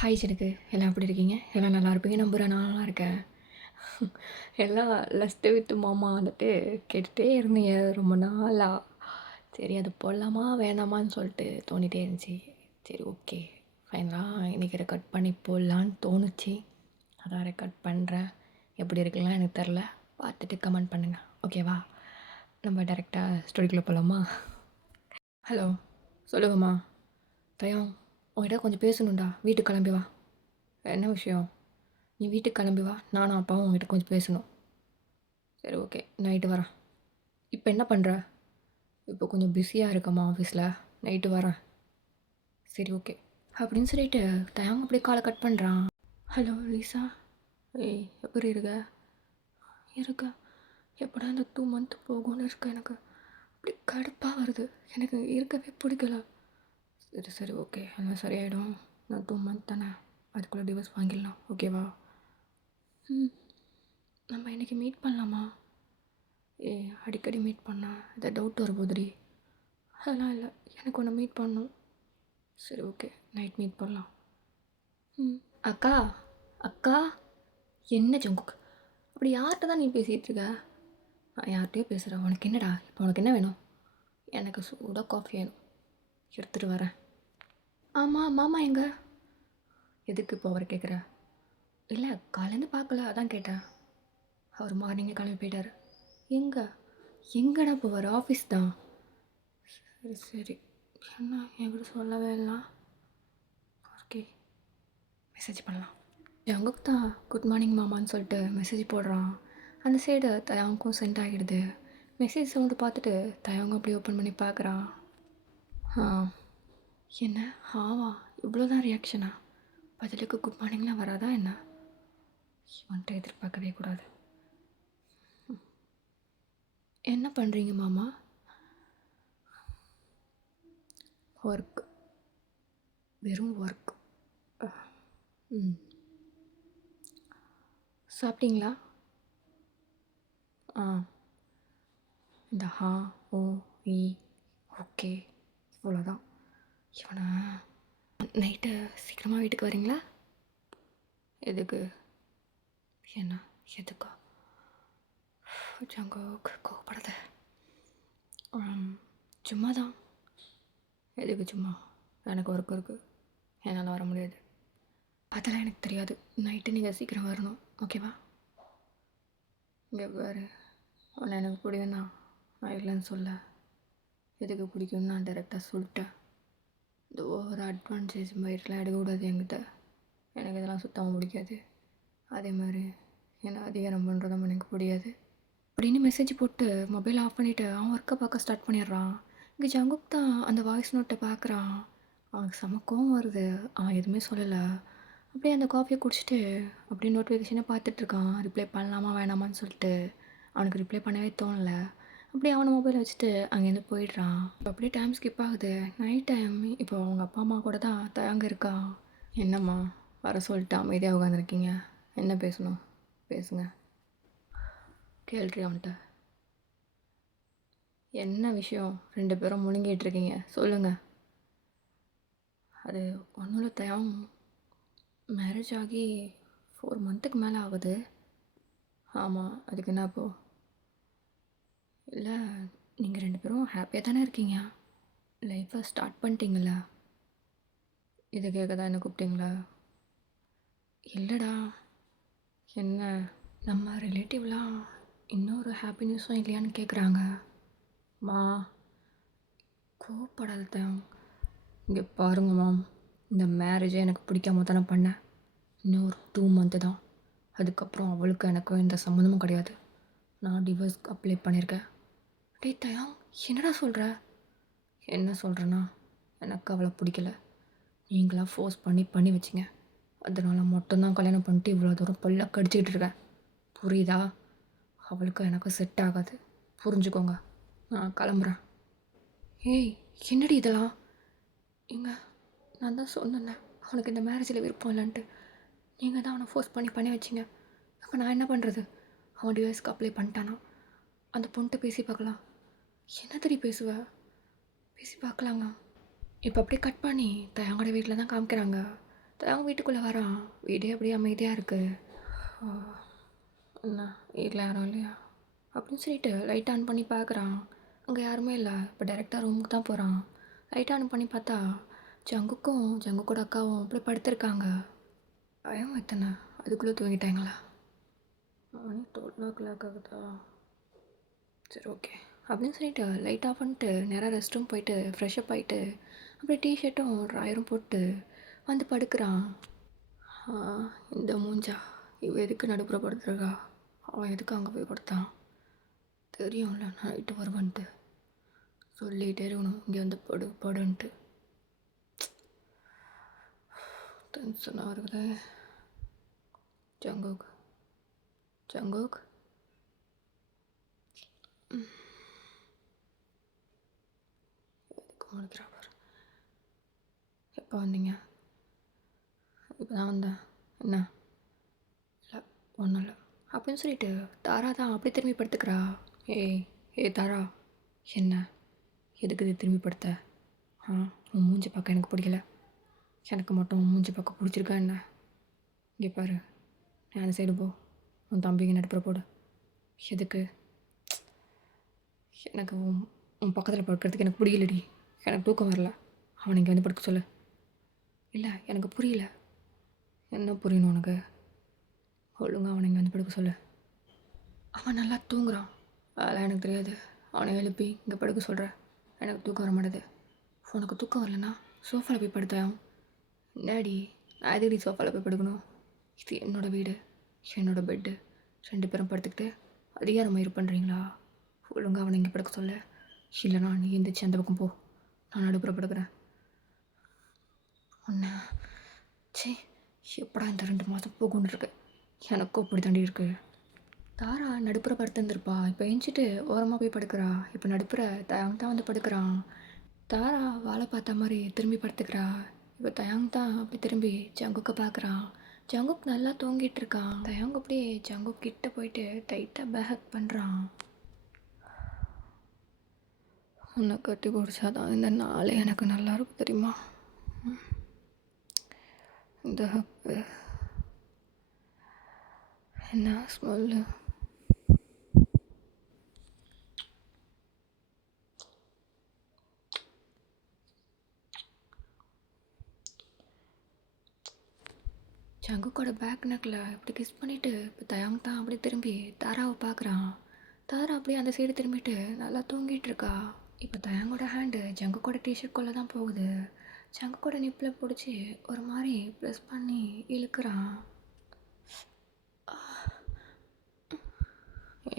Hi ஜெனக்கு, எல்லாம் எப்படி இருக்கீங்க? எல்லாம் நல்லா இருப்பீங்க நம்புறேன். நான் நல்லா இருக்கேன். எல்லாம் லஸ்ட்டு வித் மாமா வந்துட்டு கேட்டுட்டே இருந்தீங்க ரொம்ப நாளா. சரி அது போடலாமா வேணாமான்னு சொல்லிட்டு தோணிட்டே இருந்துச்சு. சரி ஓகே, ஃபைனலாக இன்றைக்கி ரெக்கார்ட் பண்ணி போடலான்னு தோணுச்சு. அதான் ரெக்கார்ட் பண்ணுறேன். எப்படி இருக்குலாம் எனக்கு தெரில. பார்த்துட்டு கமெண்ட் பண்ணுங்கள் ஓகேவா? நம்ம டேரெக்டாக ஸ்டோரிக்குள்ளே போகலாமா? ஹலோ, சொல்லுங்கம்மா. தயம், உங்ககிட்ட கொஞ்சம் பேசணும்டா. வீட்டுக்கு கிளம்பி வா. என்ன விஷயம்? நீ வீட்டுக்கு கிளம்பி வா. நானும் அப்பாவும் உங்ககிட்ட கொஞ்சம் பேசணும். சரி ஓகே, நைட்டு வரேன். இப்போ என்ன பண்ணுற? இப்போ கொஞ்சம் பிஸியாக இருக்கம்மா ஆஃபீஸில். நைட்டு வரேன். சரி ஓகே அப்படின்னு சொல்லிட்டு தயாங்க அப்படியே காலை கட் பண்ணுறான். Hello Lisa. ஏய் எப்படி இருக்க? இருக்க. எப்படா இந்த 2 மந்த் போகும்னு இருக்க. எனக்கு அப்படி கடுப்பாக வருது. எனக்கு இருக்கவே பிடிக்கல. சரி சரி ஓகே, எல்லாம் சரியாயிடும். நான் 2 மந்த் தானே, அதுக்குள்ளே டிவோர்ஸ் வாங்கிடலாம் ஓகேவா? ம். நம்ம இன்றைக்கி மீட் பண்ணலாமா? அடிக்கடி மீட் பண்ணா ஏதாவது டவுட் வரப்போகுதுடி. அதெல்லாம் இல்லை, எனக்கு ஒன்று மீட் பண்ணணும். சரி ஓகே, நைட் மீட் பண்ணலாம். ம். அக்கா, அக்கா. என்ன ஜங்குக், அப்படி யார்கிட்ட தான் நீ பேசிகிட்டு இருக்க? நான் யார்கிட்டயோ பேசுகிறேன். உனக்கு என்னடா இப்போ? உனக்கு என்ன வேணும்? எனக்கு சூடாக காஃபி வேணும். எடுத்துகிட்டு வரேன். ஆமாம், மாமா எங்க? எதுக்கு இப்போ அவர் கேட்குற? இல்லை, காலேருந்து பார்க்கல, அதான் கேட்டேன். அவர் மார்னிங்கே கிளம்பி போயிட்டார். எங்கே? எங்கடா போவார்? ஆஃபீஸ் தான். சரி சரி, என்ன என்கிட்ட சொல்லவே இல்லை. ஓகே, மெசேஜ் பண்ணலாம். ஜங்குக் தான் குட் மார்னிங் மாமான்னு சொல்லிட்டு மெசேஜ் போடுறான். அந்த சைடு தயாவுக்கும் சென்ட் ஆகிடுது. மெசேஜ் சவுண்டு பார்த்துட்டு தயாவும் அப்படியே ஓப்பன் பண்ணி பார்க்குறான். ஆ, என்ன ஆவா, இவ்வளோதான் ரியாக்ஷனா? பதிலுக்கு குட் மார்னிங்லாம் வராதா என்ன? வந்துட்டு எதிர்பார்க்கவே கூடாது. என்ன பண்ணுறீங்க மாமா? ஒர்க், வெறும் ஒர்க். ம். சாப்பிட்டீங்களா? ஆ, இந்த ஹா, ஓ, ஈ, ஓகே, இவ்வளோதான். இவனை நைட்டு சீக்கிரமாக வீட்டுக்கு வரீங்களா? எதுக்கு? என்ன எதுக்கா? ஜங்குக் கோவப்படாத. சும்மா தான். எதுக்கு சும்மா? எனக்கு ஒர்க் இருக்குது, என்னால் வர முடியாது. அதெல்லாம் எனக்கு தெரியாது. நைட்டு நீங்கள் சீக்கிரம் வரணும் ஓகேவா? இங்கே பாரு, உன்னை எனக்கு பிடிக்கும் தான், நான் இல்லைன்னு சொல்ல. எதுக்கு பிடிக்கும்னு நான் டைரெக்டாக சொல்லிட்டேன். இந்த ஓவர் அட்வான்டேஜ் மாதிரிலாம் எடுக்கக்கூடாது என்கிட்ட. எனக்கு இதெல்லாம் சுத்தமாக பிடிக்காது. அதே மாதிரி என்னை அதிகாரம் பண்ணுறதும் எனக்கு பிடிக்காது அப்படின்னு மெசேஜ் போட்டு மொபைல் ஆஃப் பண்ணிவிட்டு அவன் ஒர்க்கை பார்க்க ஸ்டார்ட் பண்ணிடுறான். இங்கே ஜங்குக் தான் அந்த வாய்ஸ் நோட்டை பார்க்குறான். அவனுக்கு செம கோவம் வருது. அவன் எதுவுமே சொல்லலை. அப்படியே அந்த காஃபியை குடிச்சிட்டு அப்படியே நோட்டிஃபிகேஷனை பார்த்துட்ருக்கான். ரிப்ளை பண்ணலாமா வேணாமான்னு சொல்லிட்டு. அவனுக்கு ரிப்ளை பண்ணவே தோணலை. அப்படியே அவனை மொபைலை வச்சுட்டு அங்கேருந்து போயிடுறான். இப்போ அப்படியே டைம் ஸ்கிப் ஆகுது. Night time. இப்போ அவங்க அப்பா அம்மா கூட தான் தயங்க இருக்கா. என்னம்மா வர சொல்லிட்டு அமைதியாக உட்காந்துருக்கீங்க? என்ன பேசணும் பேசுங்க. கேள்றி அவன்கிட்ட. என்ன விஷயம்? 2 பேரும் முழுங்கிட்டு இருக்கீங்க, சொல்லுங்கள். அது ஒன்றும் இல்லை தயம், மேரேஜ் ஆகி 4 மந்த்துக்கு மேலே ஆகுது. ஆமாம், அதுக்கு என்ன இப்போ? இல்லை, நீங்கள் 2 பேரும் ஹாப்பியாக தானே இருக்கீங்க, லைஃப்பை ஸ்டார்ட் பண்ணிட்டீங்களா? இதை கேட்க தான் என்ன கூப்பிட்டீங்களா? இல்லைடா. என்ன? நம்ம ரிலேட்டிவ்லாம் இன்னொரு ஹாப்பி நியூஸும் இல்லையான்னு கேட்குறாங்க. மா, கோவப்படாத தயம். இங்கே பாருங்க மேம், இந்த மேரேஜை எனக்கு பிடிக்காம தானே பண்ணேன். இன்னும் ஒரு 2 மந்த்து தான். அதுக்கப்புறம் அவளுக்கும் எனக்கும் எந்த சம்மந்தமும் கிடையாது. நான் டிவோர்ஸ்க்கு அப்ளை பண்ணியிருக்கேன். டேய் தயம், என்னடா சொல்கிற? என்ன சொல்கிறேன்னா, எனக்கு அவளை பிடிக்கல. நீங்களாம் ஃபோர்ஸ் பண்ணி பண்ணி வச்சிங்க. அதனால் மட்டும்தான் கல்யாணம் பண்ணிட்டு இவ்வளோ தூரம் பல்ல கடிச்சிக்கிட்டு இருக்கேன். புரியுதா? அவளுக்கும் எனக்கும் செட் ஆகாது, புரிஞ்சுக்கோங்க. நான் கிளம்புறேன். ஏய், என்னடி இதெல்லாம்? ஏங்க, நான் தான் சொன்னேன்னே அவனுக்கு இந்த மேரேஜில் விருப்பம் இல்லைன்ட்டு. நீங்கள் தான் அவனை ஃபோர்ஸ் பண்ணி பண்ணி வச்சிங்க. அப்போ நான் என்ன பண்ணுறது? அவன் டிவைஸ்க்கு அப்ளை பண்ணிட்டானா? அந்த பொண்ணுகிட்ட பேசி பார்க்கலாம். என்ன தெரிய பேசுவ? பேசி பார்க்கலாங்க. இப்போ அப்படியே கட் பண்ணி தயங்கோட வீட்டில் தான் காமிக்கிறாங்க. தயங்கு வீட்டுக்குள்ளே வரான். வீடே அப்படியே அமைதியாக இருக்குது. என்ன வீட்டில் யாரும் இல்லையா அப்படின்னு சொல்லிட்டு லைட் ஆன் பண்ணி பார்க்குறான். அங்கே யாருமே இல்லை. இப்போ டேரெக்டாக ரூமுக்கு தான் போகிறான். லைட் ஆன் பண்ணி பார்த்தா ஜங்குக்கும் ஜங்குக்கூட அக்காவும் அப்படி படுத்திருக்காங்க. பயம் எத்தனை அதுக்குள்ளே தூங்கிட்டாங்களா? மணி 12 ஆகுதா? சரி ஓகே அப்படின்னு சொல்லிட்டு லைட் ஆஃப் பண்ணிட்டு நேராக ரெஸ்ட் ரூம் போயிட்டு ஃப்ரெஷ்அப் ஆகிட்டு அப்படியே டிஷர்ட்டும் ட்ராயரும் போட்டு வந்து படுக்கிறான். இந்த மூஞ்சா இவ எதுக்கு நடுப்புற படுத்துருக்கா? அவன் எதுக்கு அங்கே போய் படுத்தான்? தெரியும்ல நைட்டு வருவான்ட்டு சொல்லிகிட்டே இருக்கணும் இங்கே வந்து படுன்ட்டு. டென்ஷனாக இருக்குதே. ஜங்குக் ஜங்குக் எதுக்கு முடிக்கிறா பாரு. எப்போ வந்தீங்க? இப்போ தான் வந்தேன். என்ன? இல்லை ஒன்றும் இல்லை அப்படின்னு சொல்லிட்டு தாரா தான் அப்படி திரும்பி படுத்துக்கிறா. ஏய் தாரா, என்ன எதுக்கு இது திரும்பி படுத்த? உன் மூஞ்சி பார்க்க எனக்கு பிடிக்கல. எனக்கு மட்டும் உன் மூஞ்சி பார்க்க பிடிச்சிருக்கா என்ன? இங்கே பாரு, நீ அந்த சைடு போ. உன் தம்பிங்க நடுப்புற போடு. எதுக்கு? எனக்கு உன் பக்கத்தில் படுக்கிறதுக்கு எனக்கு பிடிக்கலடி. எனக்கு தூக்கம் வரல. அவனை இங்கே வந்து படுக்க சொல்லு. இல்லை எனக்கு புரியல. என்ன புரியணும் உனக்கு? ஒழுங்காக அவனை இங்கே வந்து படுக்க சொல்லு. அவன் நல்லா தூங்குறான். அதெல்லாம் எனக்கு தெரியாது. அவனை எழுப்பி இங்கே படுக்க சொல்கிறேன். எனக்கு தூக்கம் வர மாட்டேது. உனக்கு தூக்கம் வரலன்னா சோஃபாவில் போய் படுத்தேன். டேடி நான் எதுடி சோஃபாவில் போய் படுக்கணும்? இது என்னோடய வீடு, என்னோடய பெட்டு. 2 பேரும் படுத்துக்கிட்டு அதிகாரம் மயிர் பண்ணுறீங்களா? ஒழுங்காக அவனை இங்கே படுக்க சொல்ல. இல்லைனா நீ எந்திரிச்சு அந்த பக்கம் போ. நான் நடுப்புற படுக்கிறேன். ஒன்று சே எப்படா இந்த 2 மாதம் போகும்னு இருக்கு. எனக்கும் அப்படி தாண்டி இருக்கு. தாரா நடுப்புற படுத்துருந்துருப்பா. இப்போ எஞ்சிட்டு ஓரமாக போய் படுக்கிறா. இப்போ நடுப்புற தயாங் தான் வந்து படுக்கிறான். தாரா வாழை பார்த்த மாதிரி திரும்பி படுத்துக்கிறா. இப்போ தயாங் தான் அப்படி திரும்பி ஜங்குக்கை பார்க்குறான். ஜங்குக் நல்லா தூங்கிட்டு இருக்கான். தயாங் அப்படியே ஜங்குக் கிட்ட போயிட்டு டைட்டாக பேக் பண்ணுறான். உன்னை கட்டி பிடிச்சாதான் இந்த நாளே எனக்கு நல்லா இருக்கும் தெரியுமா? இந்த என்ன ஸ்மெல்லு? ஜங்குக்கோட பேக் நெக்கில் இப்படி கிஸ் பண்ணிவிட்டு இப்போ தயாங் தான் அப்படி திரும்பி தாராவை பார்க்குறான். தாரா அப்படியே அந்த சைடு திரும்பிட்டு நல்லா தூங்கிட்டு இருக்கா. இப்போ தயாங்கோட ஹேண்டு ஜங்குக்கோட டிஷர்ட்குள்ளே தான் போகுது. ஜங்குக்கோட நிப்பில் பிடிச்சி ஒரு மாதிரி ப்ரெஸ் பண்ணி இழுக்கிறான்.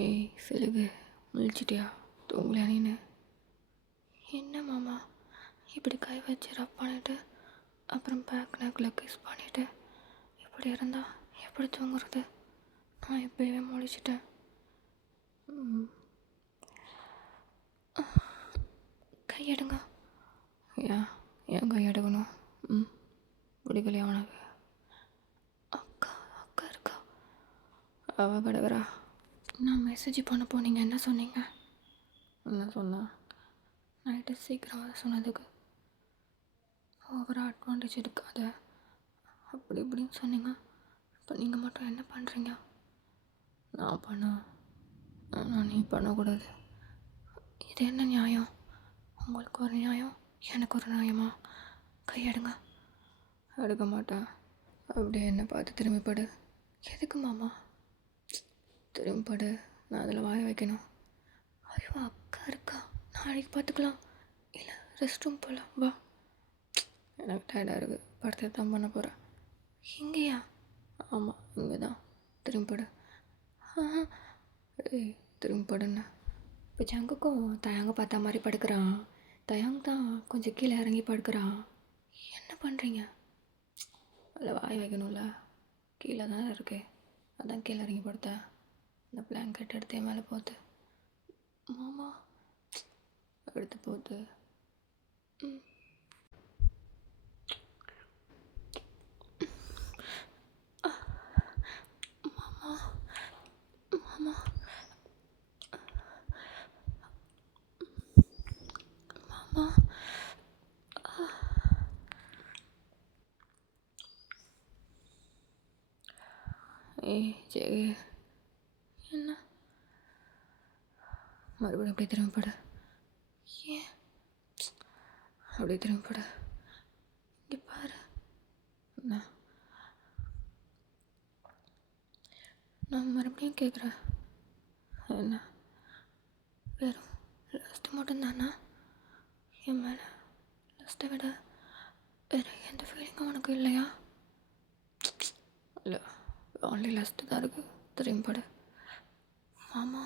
ஏய் சிலுகு, முழிச்சிட்டியா? தூங்கலையா நீனு? என்ன மாமா இப்படி கை வச்சு ரப் பண்ணிட்டு அப்புறம் பேக் நெக்கில் கிஸ் பண்ணிவிட்டு இப்படி இருந்தா எப்படி தூங்குறது? நான் எப்போவே முழிச்சிட்டேன். கையெடுங்க. ஏன் கையெடுக்கணும்? பிடிக்கலையா உனக்கு? அக்கா அக்கா இருக்கா? அவ கிடக்குறா. நான் மெசேஜ் பண்ண போனீங்க என்ன சொன்னீங்க? என்ன சொன்னா? நைட்டு சீக்கிரம் வர சொன்னதுக்கு ஓவராக அட்வான்டேஜ் எடுக்காத அப்படி இப்படின்னு சொன்னீங்க. இப்போ நீங்கள் மட்டும் என்ன பண்ணுறீங்க? நான் பண்ணுவேன், ஆனால் நீ பண்ணக்கூடாது. இது என்ன நியாயம்? உங்களுக்கு ஒரு நியாயம், எனக்கு ஒரு நியாயமா? கையெடுங்க. எடுக்க மாட்டேன். அப்படியே என்ன பார்த்து திரும்பி படு. எதுக்கு மாமா? திரும்பி படு. நான் அதில் வாய வைக்கணும். ஐயோ அக்கா இருக்கா, நாளைக்கு பார்த்துக்கலாம். இல்லை ரெஸ்ட் ரூம் போகலாம் வா. எனக்கு டயர்டாக இருக்குது, படுத்து தான் பண்ண போகிறேன். இங்கேயா? ஆமாம் இங்கே தான். திரும்பி படு. ஏய் திரும்பி படுன்னு. இப்போ ஜங்குக்கும் தயாங்க பார்த்த மாதிரி படுக்கிறான். தயாங் தான் கொஞ்சம் கீழே இறங்கி படுக்கிறான். என்ன பண்ணுறீங்க? அதில் வாய் வைக்கணும்ல, கீழே தானே இருக்கு, அதான் கீழே இறங்கி படுத்தேன். இந்த பிளாங்கெட் எடுத்து என் மேலே போகுது. மாமா எடுத்து போகுது. மாமா மாமா மாமா ஏய் ஜெய், என்ன மறுபடியும் அப்படியே திரும்பி படு. ஏன் அப்படியே திரும்பி படு. இங்கே பாரு. நான் நான் மறுபடியும் கேட்குறேன். என்ன வெறும் லஸ்ட்டு மட்டும்தானா? என் மேலே லஸ்ட்டை விட வேறு எந்த ஃபீலிங்கும் உனக்கு இல்லையா? இல்லை, ஒன்லி லஸ்ட்டு தான் இருக்குது. திரும்பி படு. மாமா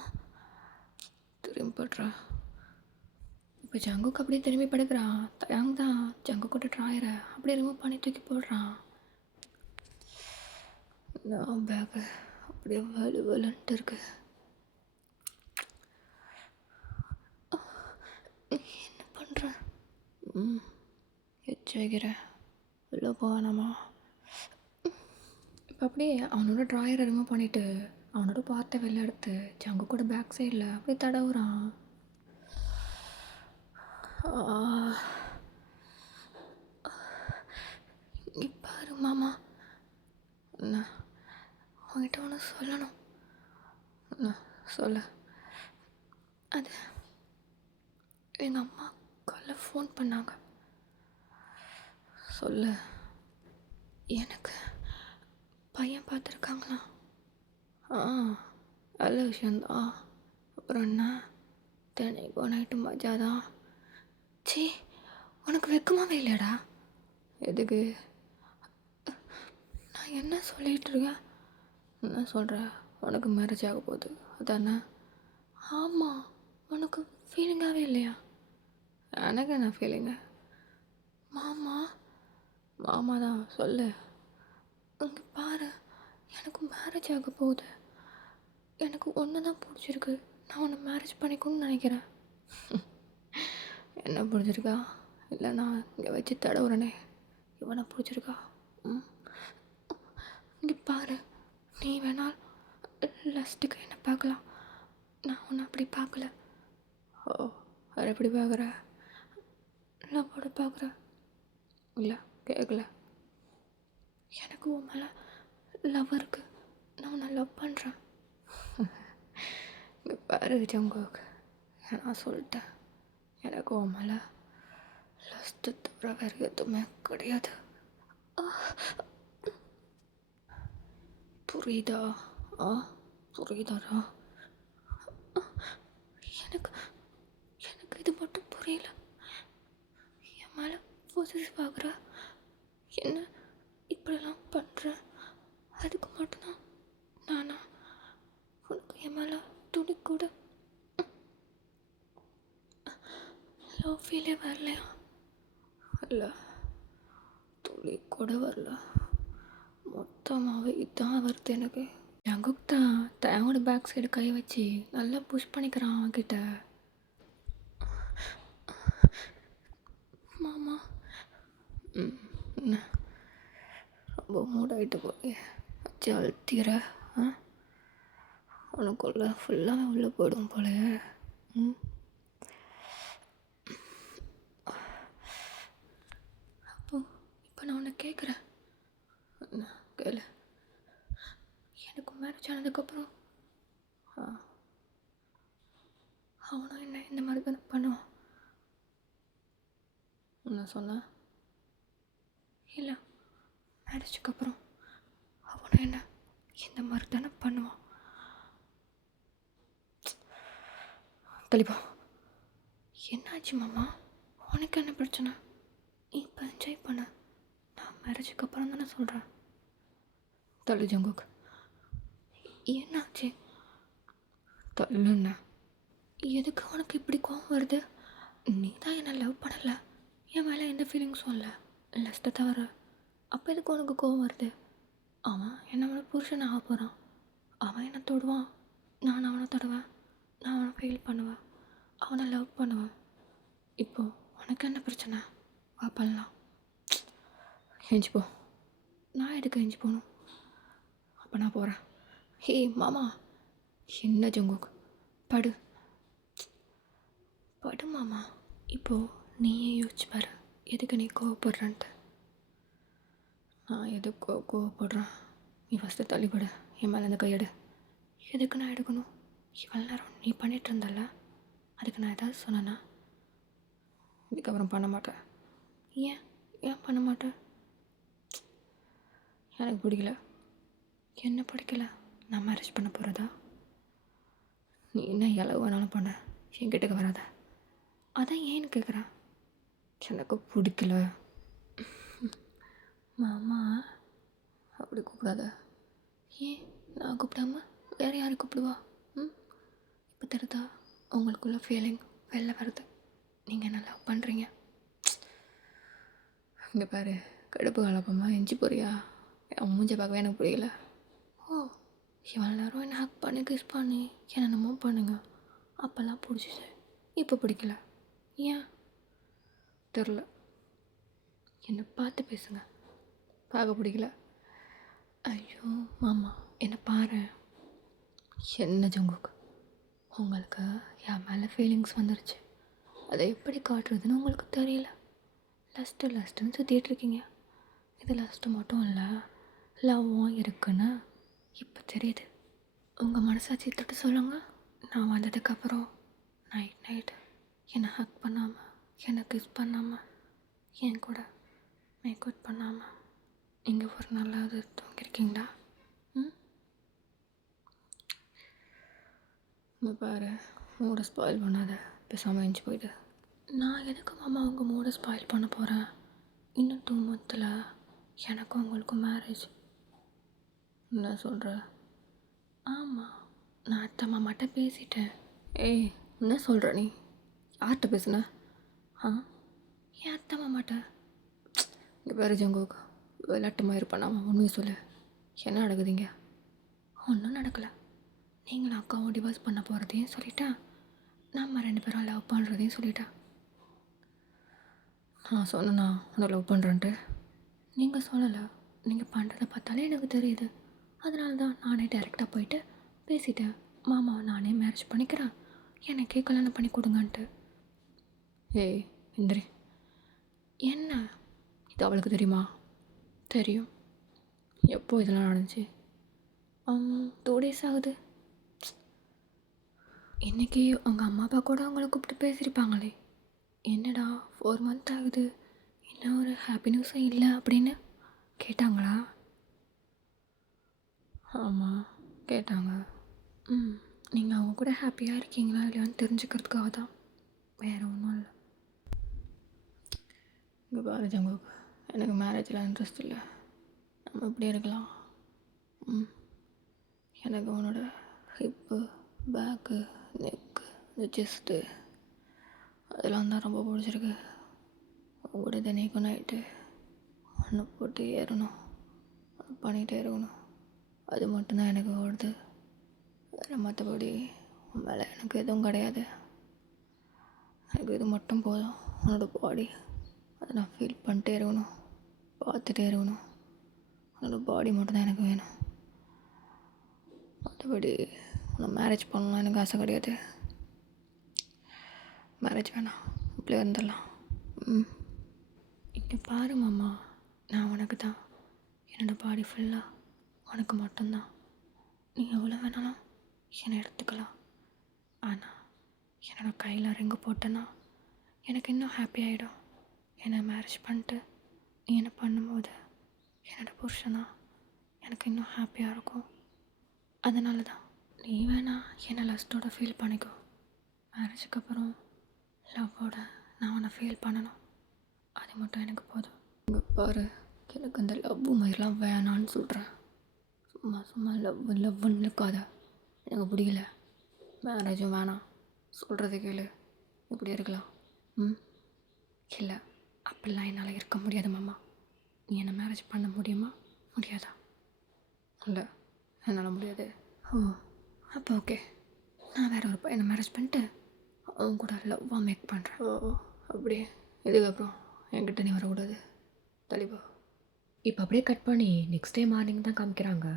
திரும்பி படுறா. இப்போ ஜங்குக்கு அப்படியே திரும்பி படுக்கிறான். தயாங் தான் ஜங்கு கூட ட்ராயரை அப்படியே ரிமூவ் பண்ணி தூக்கி போடுறான். நான் பேக்கு அப்படியே வலு வலுன்ட்டு இருக்கு. என்ன பண்ணுறேன்? எச்சு வைக்கிறேன். உள்ளே போவேணாமா? இப்போ அப்படியே அவனோட ட்ராயரை ரிமூவ் பண்ணிவிட்டு அவனோட பார்ட்டை வெளில எடுத்து ஜங்கு கூட பேக் சைடில் அப்படியே தடவுறான். இங்கே பாரு மாமா, நான் உங்ககிட்ட ஒன்று சொல்லணும். சொல்ல. அது எங்கள் அம்மா காலைல ஃபோன் பண்ணாங்க. சொல்லு. எனக்கு பையன் பார்த்துருக்காங்களா? நல்ல விஷயந்தான். அப்புறம் என்ன, தினைக்கும் நைட்டு மஜாதான். சீ, உனக்கு வெக்கமாவே இல்லையாடா? எதுக்கு? நான் என்ன சொல்லிகிட்டு இருக்கேன்? என்ன சொல்கிற? உனக்கு மேரேஜ் ஆக போகுது அதானே? ஆமாம். உனக்கு ஃபீலிங்காகவே இல்லையா? எனக்கு என்ன ஃபீலிங்கு? மாமா தான். சொல்லு. இங்கே பாரு, எனக்கு மேரேஜ் ஆக போகுது. எனக்கு ஒன்று தான் பிடிச்சிருக்கு. நான் உன்னை மேரேஜ் பண்ணிக்கணும்னு நினைக்கிறேன். என்ன பிடிச்சிருக்கா? இல்லை நான் இங்கே வச்சு தடவுறனே, இவனை பிடிச்சிருக்கா? இங்கே பாரு, நீ வேணால் லஸ்ட்டுக்கு என்ன பார்க்கலாம். நான் உன்னை அப்படி பார்க்கல. ஓ, அதை எப்படி பார்க்குற? லவ்வோட பார்க்குற? இல்லை, கேட்கல. எனக்கு உன் மேலே லவ் இருக்கு. நான் உன்னை லவ் பண்ணுறேன். இங்கே பாரு ஜங்குக், நான் சொல்லிட்டேன். எனக்கு உன் மேலே லஸ்ட்டு தவிர வேறு எதுவுமே கிடையாது. புரியுதா? புரியுதாடா? எனக்கு எனக்கு இது மட்டும் புரியல. என் மேலே பொசிட்டிவ் ஆகுற, என்ன இப்படிலாம் பண்ணுற, அதுக்கு மட்டும்தான் நானா? உனக்கு என் மேலே துணி கூட லவ் ஃபீலே வரலையா? இல்லை, துளி கூட வரல. மொத்தமாகவே இதான் வருது எனக்கு. ஜங்குக் தான் தயாவோட பேக் சைடு கை வச்சு நல்லா புஷ் பண்ணிக்கிறான் அவன்கிட்ட. மாமா ரொம்ப மூடாயிட்டு போய் வச்சு அழுத்திற. உனக்குள்ள ஃபுல்லாக உள்ளே போயிடும் போல. அப்போ இப்போ நான் உன்னை கேட்குறேன். கேளு. எனக்கு மேரேஜ் ஆனதுக்கப்புறம் அவனும் என்ன இந்த மாதிரி தானே பண்ணுவான்? நான் சொன்னேன். இல்லை, மேரேஜுக்கு அப்புறம் அவனும் என்ன இந்த மாதிரி தானே பண்ணுவான். தெளிவா என்னாச்சு மாமா? உனக்கு என்ன பிரச்சனை? நீ இப்போ என்ஜாய் பண்ண. நான் மேரேஜுக்கு அப்புறம் தானே சொல்கிறேன். தள்ளு ஜங்குக். என்னாச்சு? தள்ளுண்ண. எதுக்கு உனக்கு இப்படி கோவம் வருது? நீ தான் என்னை லவ் பண்ணலை, என் மேலே எந்த ஃபீலிங்ஸும் இல்லை, லஸ்ட்டை தவிர. அப்போ எதுக்கு உனக்கு கோவம் வருது? அவன் என்னோட புருஷன் ஆக போகிறான். அவன் என்னை தொடுவான், நான் அவனை தொடுவேன், நான் அவனை ஃபீல் பண்ணுவேன், அவனை லவ் பண்ணுவேன். இப்போது உனக்கு என்ன பிரச்சனை? வா பண்ணலாம். எஞ்சி போ. நான் எதுக்கு எஞ்சி போகணும்? அப்போ நான் போகிறேன். ஹே மாமா. என்ன ஜங்குக்? படு படு மாமா. இப்போது நீயே யோசிச்சு பாரு, எதுக்கு நீ கோவப்படுறன்ட்டு. நான் எதுக்கு கோவப்படுறேன்? நீ ஃபஸ்ட்டு தள்ளிப்பட. என் மேலே இந்த கையெடு. எதுக்கு நான் எடுக்கணும்? இவ்வளோ நேரம் நீ பண்ணிகிட்டு இருந்தல்ல, அதுக்கு நான் ஏதாவது சொன்னேன்னா? இதுக்கப்புறம் பண்ண மாட்டேன். ஏன் ஏன் பண்ண மாட்டேன்? எனக்கு பிடிக்கல. என்ன பிடிக்கல? நான் மேரேஜ் பண்ண போகிறதா? நீ என்ன எளவு வேணாலும் பண்ண, என் கிட்டக்க வராத. அதான் ஏன்னு கேட்குறேன். எனக்கு பிடிக்கல. மாமா அப்படி கூப்பிடாத. ஏன் நான் கூப்பிடாம வேறு யாரை கூப்பிடுவா? இப்போ தெரியுதா உங்களுக்குள்ள ஃபீலிங் வெளில வருது. நீங்கள் என்ன லவ் பண்ணுறீங்க. இங்கே பாரு, கடுப்பு கலப்பமா எஞ்சி போறியா? என் மூஞ்சை பார்க்கவே எனக்கு பிடிக்கல. ஓ, இவ்வளோ நேரம் என்ன ஹக் பண்ணி கிஸ் பண்ணி என்னென்னமோ பண்ணுங்க, அப்போல்லாம் பிடிச்சிச்சு, இப்போ பிடிக்கல. ஏன் தெரில. என்னை பார்த்து பேசுங்க. பார்க்க பிடிக்கல. ஐயோ மாமா என்னை பாரு. என்ன ஜங்குக்கு, உங்களுக்கு என் மேலே ஃபீலிங்ஸ் வந்துருச்சு. அதை எப்படி காட்டுறதுன்னு உங்களுக்கு தெரியல. லஸ்ட்டுன்னு சுற்றிட்டுருக்கீங்க. இது லஸ்ட்டு மட்டும் இல்லை, லவ்வும் இருக்குன்னு இப்போ தெரியுது. உங்கள் மனசாட்சி தொட்டு சொல்லுங்கள். நான் வந்ததுக்கப்புறம் நைட்டு என்னை ஹக் பண்ணாமல், என்னை கிஸ் பண்ணாமல், என் கூட மேக் அவுட் பண்ணாமல் நீங்கள் ஒரு நாளாவது தூங்கியிருக்கீங்களா? பாரு, மூடை ஸ்பாயில் பண்ணாத, பேசாமல் எஞ்சி போயிடு. நான் எதுக்கு மாமா உங்கள் மூடை ஸ்பாயில் பண்ண போகிறேன்? இன்னும் 2 மந்த்தில் எனக்கும் உங்களுக்கும் மேரேஜ். என்ன சொல்கிற? ஆமாம், நான் அத்தை மாமாட்ட பேசிட்டேன். ஏய், என்ன சொல்கிற நீ? யார்கிட்ட பேசுன? என் அத்தை மாமாட்ட. இங்கே வேறு ஜங்குக்கு விளையாட்டு மயிர் பண்ணாமல் உண்மையை சொல்லு. என்ன நடக்குதுங்க? ஒன்றும் நடக்கலை. நீங்களும் அக்காவும் டிவோர்ஸ் பண்ண போகிறதையும் சொல்லிட்டா, நம்ம 2 பேரும் லவ் பண்ணுறதையும் சொல்லிட்டா. நான் சொன்னேண்ணா உன்னை லவ் பண்ணுறேன்ட்டு. நீங்கள் சொல்லலை. நீங்கள் பண்ணுறதை பார்த்தாலே எனக்கு தெரியுது. அதனால தான் நானே டைரெக்டாக போயிட்டு பேசிட்டேன். மாமாவை நானே மேரேஜ் பண்ணிக்கிறேன், எனக்கே கல்யாணம் பண்ணி கொடுங்கன்ட்டு. ஏய் இந்திரி, என்ன இது அவளுக்கு தெரியுமா? தெரியும். எப்போ இதெல்லாம் நடந்துச்சு? 2 days ஆகுது. இன்றைக்கி உங்கள் அம்மா அப்பா கூட அவங்கள கூப்பிட்டு பேசியிருப்பாங்களே. என்னடா 4 month ஆகுது, இன்னும் ஒரு ஹாப்பி நியூஸும் இல்லை அப்படின்னு கேட்டாங்களா? ஆமாம் கேட்டாங்க. நீங்கள் அவங்க கூட ஹாப்பியாக இருக்கீங்களா இல்லையான்னு தெரிஞ்சுக்கிறதுக்காக தான், வேறு ஒன்றும் இல்லை. இங்கே பாரு ஜங்குக்கு, எனக்கு மேரேஜில் இன்ட்ரெஸ்ட் இல்லை. நம்ம இப்படி இருக்கலாம். எனக்கு உன்னோட ஹிப்பு, பேக்கு, நெக்கு, இந்த செஸ்ட்டு அதெல்லாம் தான் ரொம்ப பிடிச்சிருக்கு. உங்களோட தினைக்கும் நைட்டு ஒன்று போட்டு ஏறணும், பண்ணிகிட்டே இருக்கணும். அது மட்டும்தான் எனக்கு ஓடுது. வேறு மற்றபடி உன் மேலே எனக்கு எதுவும் கிடையாது. எனக்கு இது மட்டும் போதும். உன்னோட பாடி, அதை நான் ஃபீல் பண்ணிட்டே இருக்கணும், பார்த்துட்டே இருக்கணும். உன்னோட பாடி மட்டும்தான் எனக்கு வேணும். மற்றபடி உன்னை மேரேஜ் பண்ணலாம் எனக்கு ஆசை கிடையாது. மேரேஜ் வேணாம், இப்படியே வந்துடலாம். இங்கே பாரு மாமா, நான் உனக்கு தான். என்னோடய பாடி ஃபுல்லாக உனக்கு மட்டும்தான். நீ எவ்வளோ வேணாலும் என்னை எடுத்துக்கலாம். ஆனால் என்னோடய கையில் ரிங்கு போட்டேன்னா எனக்கு இன்னும் ஹாப்பி ஆகிடும். என்னை மேரேஜ் பண்ணிட்டு நீ என்ன பண்ணும்போது என்னோடய புருஷனா எனக்கு இன்னும் ஹாப்பியாக இருக்கும். அதனால தான் நீ வேணா என்னை லஸ்ட்டோட ஃபீல் பண்ணிக்கோ. மேரேஜுக்கு அப்புறம் லவ்வோட நான் உன்னை ஃபீல் பண்ணணும். அது மட்டும் எனக்கு போதும். இங்கே பாரு, எனக்கு அந்த லவ் மாதிரிலாம் வேணான்னு சொல்கிறேன். சும்மா லவ்வுன்னு இருக்காத, எனக்கு பிடிக்கல. மேரேஜும் வேணாம், சொல்கிறது கேளு, இப்படி இருக்கலாம். இல்லை, அப்படிலாம் என்னால் இருக்க முடியாது மாமா. நீ என்னை மேரேஜ் பண்ண முடியுமா முடியாதா? இல்லை, என்னால் முடியாது. ஓ, அப்போ ஓகே, நான் வேறு ஒரு பையனை மேரேஜ் பண்ணிட்டு அவங்க கூட லவ்வாக மேக் பண்ணுறேன். ஓ அப்படியே, இதுக்கப்புறம் என்கிட்ட நீ வரக்கூடாது, தள்ளிப்போ. இப்போ அப்படியே கட் பண்ணி நெக்ஸ்ட் டே மார்னிங் தான் காமிக்கிறாங்க.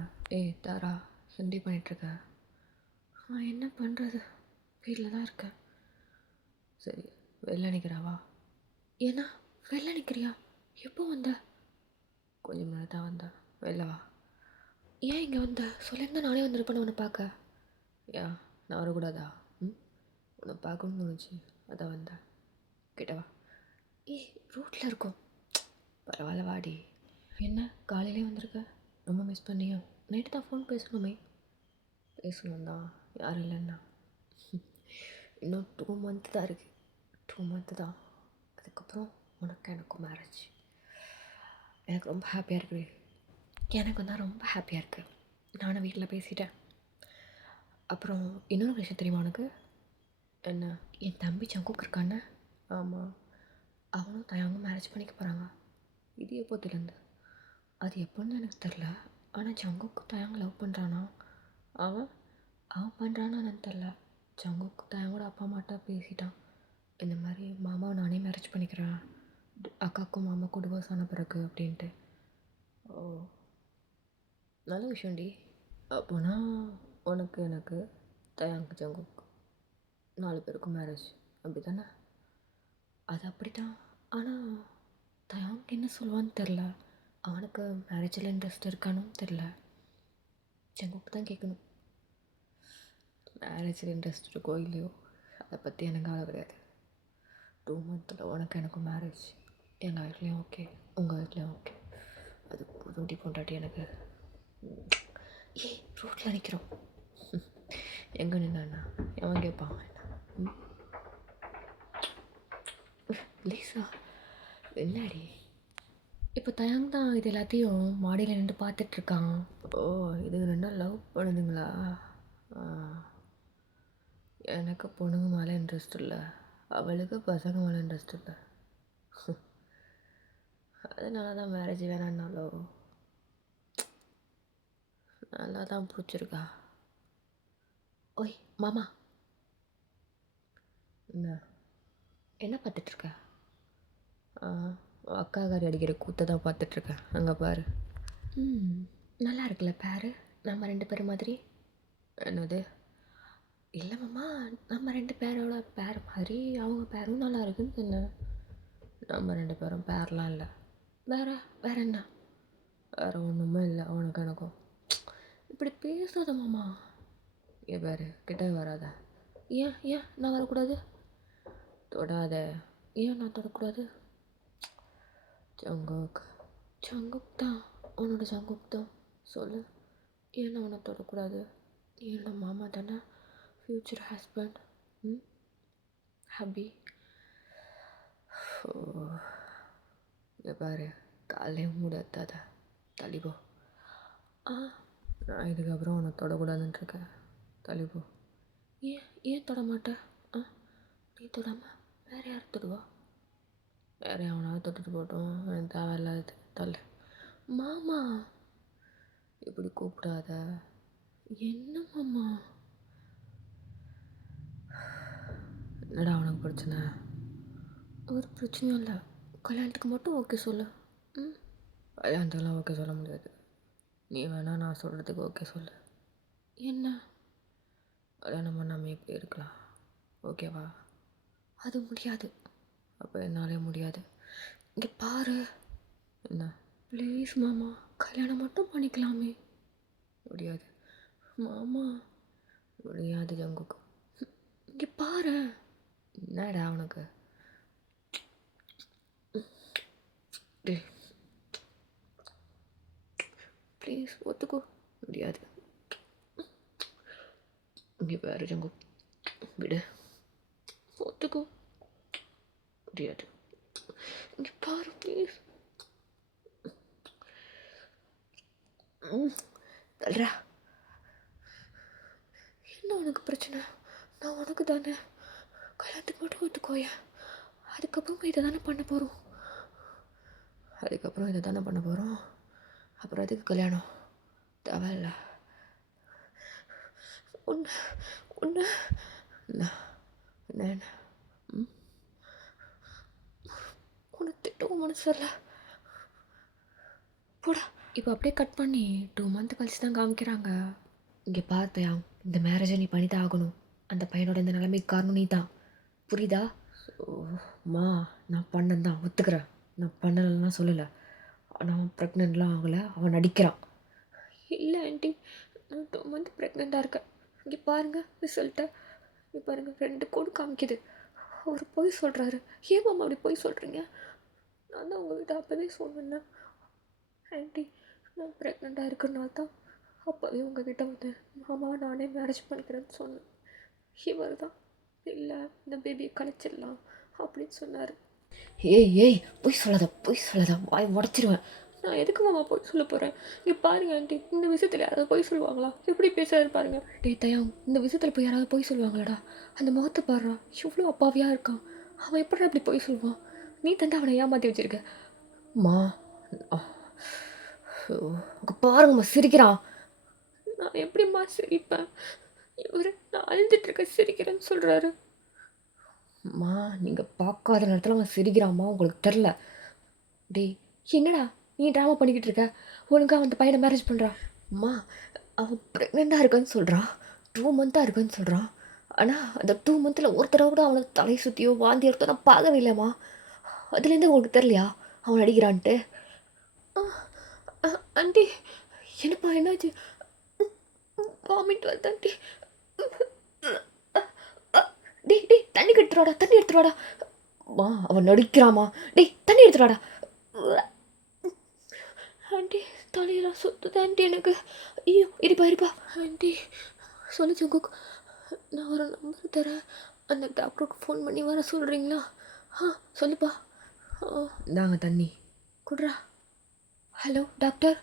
தாரா ஹிந்தி பண்ணிகிட்ருக்க. நான் என்ன பண்ணுறது, வீட்டில் தான் இருக்கேன். சரி, வெளில நிற்கிறாவா? ஏன்னா வெளில நிற்கிறியா? எப்போ வந்த? கொஞ்சம் முன்னாடி தான் வந்தேன். வெளில வா. ஏன் இங்கே வந்த? சொல்லியிருந்தா நானே வந்திருப்பேன் உன்னை பார்க்க. ஏன் நான் வரக்கூடாதா? ம் உன்னை பார்க்கணும்னு தோணுச்சு, அதான் வந்தேன். கிட்ட வா. ஏய், ரோட்டில் இருக்கோம். பரவாயில்ல வாடி. என்ன காலையிலே வந்திருக்க? ரொம்ப மிஸ் பண்ணியோ? நைட்டு தான் ஃபோன் பேசணுமே. பேசணும் தான், யாரும் இல்லைன்னா. இன்னும் 2 மந்த்து தான் இருக்குது. 2 மந்த்து தான். அதுக்கப்புறம் உனக்கு எனக்கும் மேரேஜ். எனக்கு ரொம்ப ஹாப்பியாக இருக்குது. எனக்கு தான் ரொம்ப ஹாப்பியாக இருக்குது. நானும் வீட்டில் பேசிட்டேன். அப்புறம் இன்னொரு விஷயம் தெரியுமா உனக்கு? என்ன? என் தம்பி சங்குக் இருக்கான்னு. ஆமாம், அவனும் தயங்கும் மேரேஜ் பண்ணிக்க போகிறாங்க. இது எப்போதுலேருந்து? அது எப்போன்னு எனக்கு தெரில. ஆனால் ஜங்குக்கு தயங்க லவ் பண்ணுறானா? அவன் அவன் பண்ணுறான்னு எனக்கு தெரில. ஜங்குக்கு தயங்கோட அப்பா அம்மாட்ட பேசிட்டான். இந்த மாதிரி மாமாவை நானே மேரேஜ் பண்ணிக்கிறேன், அக்காவுக்கும் மாமாவுக்கும் டிவோர்ஸ் ஆன பிறகு அப்படின்ட்டு. ஓ, நல்ல விஷயம்டி. அப்போனா உனக்கு எனக்கு தயங்கு ஜங்குக் 4 பேருக்கும் மேரேஜ், அப்படி தானே? அது அப்படி தான். ஆனால் தயாங்க் என்ன சொல்லுவான்னு தெரில. அவனுக்கு மேரேஜில் இன்ட்ரெஸ்ட் இருக்கான்னு தெரில. ஜங்குக்கு தான் கேட்கணும். மேரேஜில் இன்ட்ரெஸ்ட் இருக்கோ இல்லையோ அதை பற்றி எனக்கு கவலை கிடையாது. 2 மந்த்தில் உனக்கு எனக்கும் மேரேஜ். எங்கள் வீட்லேயும் ஓகே, உங்கள் வீட்லேயும் ஓகே. அது புதுண்டி பொண்டாட்டி எனக்கு. ஏய், ரோட்டில் நிற்கிறோம். எங்கே நின்னா எவன் கேட்பான் என்ன? ப்ளீஸா, என்னடி? இப்போ தயங் தான் இது எல்லாத்தையும் மாடியில் நின்று பார்த்துட்ருக்கான். ஓ, இது ரெண்டும் லவ் பண்ணுதுங்களா? எனக்கு பொண்ணுங்க மேலே இன்ட்ரெஸ்ட் இல்லை, அவளுக்கு பசங்க மேலே இன்ட்ரெஸ்ட் இல்லை. அதனால தான் மேரேஜ் வேணான்னாலோ? நல்லா தான் பிடிச்சிருக்கா. ஓய் மாமா, என்ன பார்த்துட்ருக்க? அக்காக்காரி அடிக்கிற கூத்தை தான் பார்த்துட்ருக்கேன். அங்கே பாரு. நல்லா இருக்குல்ல பேரு, நம்ம 2 பேர் மாதிரி. என்னது? இல்லை மாமா, நம்ம 2 பேரோட பேர் மாதிரி அவங்க பேரும் நல்லா இருக்குன்னு சொன்னேன். நம்ம 2 பேரும் பேர்லாம் இல்லை. வேற என்ன? வேறு ஒன்றுமே இல்லை உனக்கு எனக்கும். இப்படி பேசாத மாமா. ஏ பேர் கிட்ட வராத. ஏன் நான் வரக்கூடாது? தொடாத. ஏன் நான் தொடக்கூடாது? ஜங்குக் தான், உன்னோட ஜங்குக் தான். சொல்லு, ஏன் நான் உன்னை தொடக்கூடாது? என்னோட மாமா தானே, ஃப்யூச்சர் ஹஸ்பண்ட். ஹப்பி. இங்கே பாரு, காலையே மூடாத, தள்ளிப்போ. நான் இதுக்கப்புறம் உன்னை தொடக்கூடாதுன்னு இருக்கேன். தள்ளிப்போ. ஏன் தொட மாட்டேன்? நீ தொடாமல் வேறு யார் தொடுவா? வேறு எவனாவது தொட்டுட்டு போட்டோம், எனக்கு தேவையில்லாது. தள்ளு. மாமா, இப்படி கூப்பிடாத. என்ன மாமா? என்னடா அவனுக்கு பிரச்சனை? ஒரு பிரச்சனையும் இல்லை. கல்யாணத்துக்கு மட்டும் ஓகே சொல்லு. கல்யாணத்துக்கெல்லாம் ஓகே சொல்ல முடியாது. நீ வேணா நான் சொல்கிறதுக்கு ஓகே சொல்லு. என்ன? கல்யாணம் பண்ணாமல் எப்படி இருக்கலாம்? ஓகேவா? அது முடியாது. அப்போ என்னாலே முடியாது. இங்கே பாரு. என்ன? ப்ளீஸ் மாமா, கல்யாணம் மட்டும் பண்ணிக்கலாமே. முடியாது மாமா, முடியாது ஜங்குக்கு. இங்கே பாரு. என்னடா அவனுக்கு? ப்ளீஸ் ஒத்துக்கோ. முடியாது. இங்கே பாரு ஜங்கு, விடு. ஒத்துக்கோ. முடியாது. இங்கே பாரு ப்ளீஸ். தல்றா. என்ன உனக்கு பிரச்சனை? நான் உனக்கு தானே. கல்யாணத்துக்கு மட்டும் ஒத்துக்கோயா. அதுக்கப்புறம் இதை தானே பண்ண போகிறோம். அப்புறம் அதுக்கு கல்யாணம் தேவையில்ல. ஒன்று என்ன உனக்கு திட்டவும் மனசு வரல. போடா. இப்போ அப்படியே கட் பண்ணி 2 மந்த் கழிச்சு தான் காமிக்கிறாங்க. இங்கே பார்த்தியா, இந்த மேரேஜை நீ பண்ணிதான் ஆகணும். அந்த பையனோட இந்த நிலைமைக்கு காரணம் நீ தான். புரியுதா? மா, நான் பண்ணேன் தான், ஒத்துக்கிறேன். நான் பண்ணலைன்னா சொல்லலை. ஆனால் அவன் ப்ரெக்னென்ட்லாம் ஆகலை, அவன் நடிக்கிறான். இல்லை ஆண்டி, நான் 2 மந்த் ப்ரெக்னெண்ட்டாக இருக்கேன். இங்கே பாருங்கள் ரிசல்ட்டை. இங்கே பாருங்கள் 2 கோடு காமிக்குது. அவர் பொய் சொல்கிறாரு. ஏன் மாமா அப்படி பொய் சொல்கிறீங்க? நான் தான் உங்கள்கிட்ட அப்போவே சொன்னேன் ஆண்டி, நான் ப்ரெக்னெண்ட்டாக இருக்கிறனால தான் அப்போவே உங்ககிட்ட வந்து மாமா நானே மேரேஜ் பண்ணிக்கிறேன்னு சொன்னேன். இவர் தான் இல்லை இந்த பேபியை கழிச்சிடலாம் அப்படின்னு சொன்னார். ஏய் ஏய், பொய் சொல்லாத, வாய் உடச்சிருவேன். நான் எதுக்கு மாமா போய் சொல்ல போகிறேன்? இங்கே பாருங்க ஆண்டி, இந்த விஷயத்தில் யாராவது போய் சொல்லுவாங்களா? எப்படி பேசுறாரு பாருங்க. டேய் தயம், இந்த விஷயத்தில் போய் யாராவது போய் சொல்லுவாங்களாடா? அந்த முகத்தை பாடுறா, எவ்வளோ அப்பாவியாக இருக்கான். அவன் எப்படி அப்படி போய் சொல்லுவான்? நீ தண்டை அவனை ஏமாற்றி வச்சிருக்க. மா பாருங்கம்மா சிரிக்கிறான். நான் எப்படிம்மா சிரிப்பேன்? இவர் நான் அழுதுட்டு இருக்க சிரிக்கிறேன்னு சொல்கிறாரு. அம்மா நீங்கள் பார்க்காத நேரத்தில் அவன் சிரிக்கிறாம்மா, உங்களுக்கு தெரில. டேய் என்னடா நீ ட்ராமா பண்ணிக்கிட்டு இருக்க? ஒழுங்காக அந்த பையனை மேரேஜ் பண்ணுறா. அம்மா அவன் ப்ரெக்னெண்ட்டாக இருக்கான்னு சொல்கிறான், 2 மந்த்தாக இருக்குன்னு சொல்கிறான். ஆனால் அந்த 2 மந்தில் ஒரு தடவை கூட அவனுக்கு தலை சுற்றியோ வாந்தி எடுத்தோ நான் பார்க்கவே இல்லைம்மா. அதுலேருந்து உங்களுக்கு தெரியலையா அவன் அடிக்கிறான்ட்டு? ஆண்டி என்னப்பா என்னாச்சு? வாமிட் வருது ஆண்டி. டேய் தண்ணி எடுத்துருவாடா. மா அவன் நடிக்கிறாமா? டேய் தண்ணி எடுத்துருவாடா. ஆண்டி தலையெல்லாம் சுற்றுது ஆண்டி எனக்கு. ஐயோ இருப்பா ஆண்டி. சொல்லு ஜங்குக், நான் ஒரு நம்பர் தரேன், அந்த டாக்டருக்கு ஃபோன் பண்ணி வர சொல்கிறீங்களா? சொல்லுப்பா. இந்தாங்க தண்ணி குட்ரா. Hello doctor.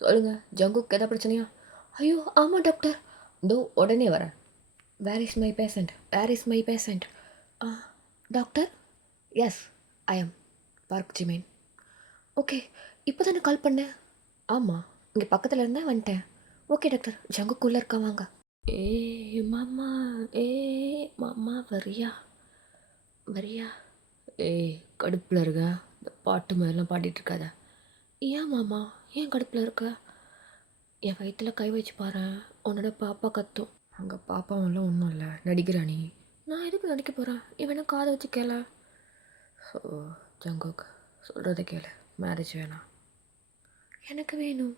சொல்லுங்கள் ஜங்குக், எதாவது பிரச்சனையா? ஐயோ ஆமாம் டாக்டர், இதோ உடனே வரேன். Where is my patient? Doctor, yes I am Park Jimin. Okay, இப்போ தானே கால் பண்ணேன். ஆமாம், இங்கே பக்கத்தில் இருந்தால் வந்துட்டேன். ஓகே டாக்டர், ஜங்குக்குள்ளே இருக்கா வாங்க. மாமா வரியா? கடுப்பில் இருக்க, இந்த பாட்டு மாதிரிலாம் பாடிட்டு இருக்காத. ஏன் மாமா, ஏன் கடுப்பில் இருக்க? என் வயிற்றில் கை வச்சு பாரு, உன்னோட பாப்பா கத்தும். அங்கே பாப்பாவெல்லாம் ஒன்றும் இல்லை, நடிக்கிறா நீ. நான் எதுக்கு நடிக்க போகிறேன்? இவனை காதை வச்சு கேள. ஜங்குக் சொல்கிறத கேளு, மேரேஜ் வேணாம். எனக்கு வேணும்.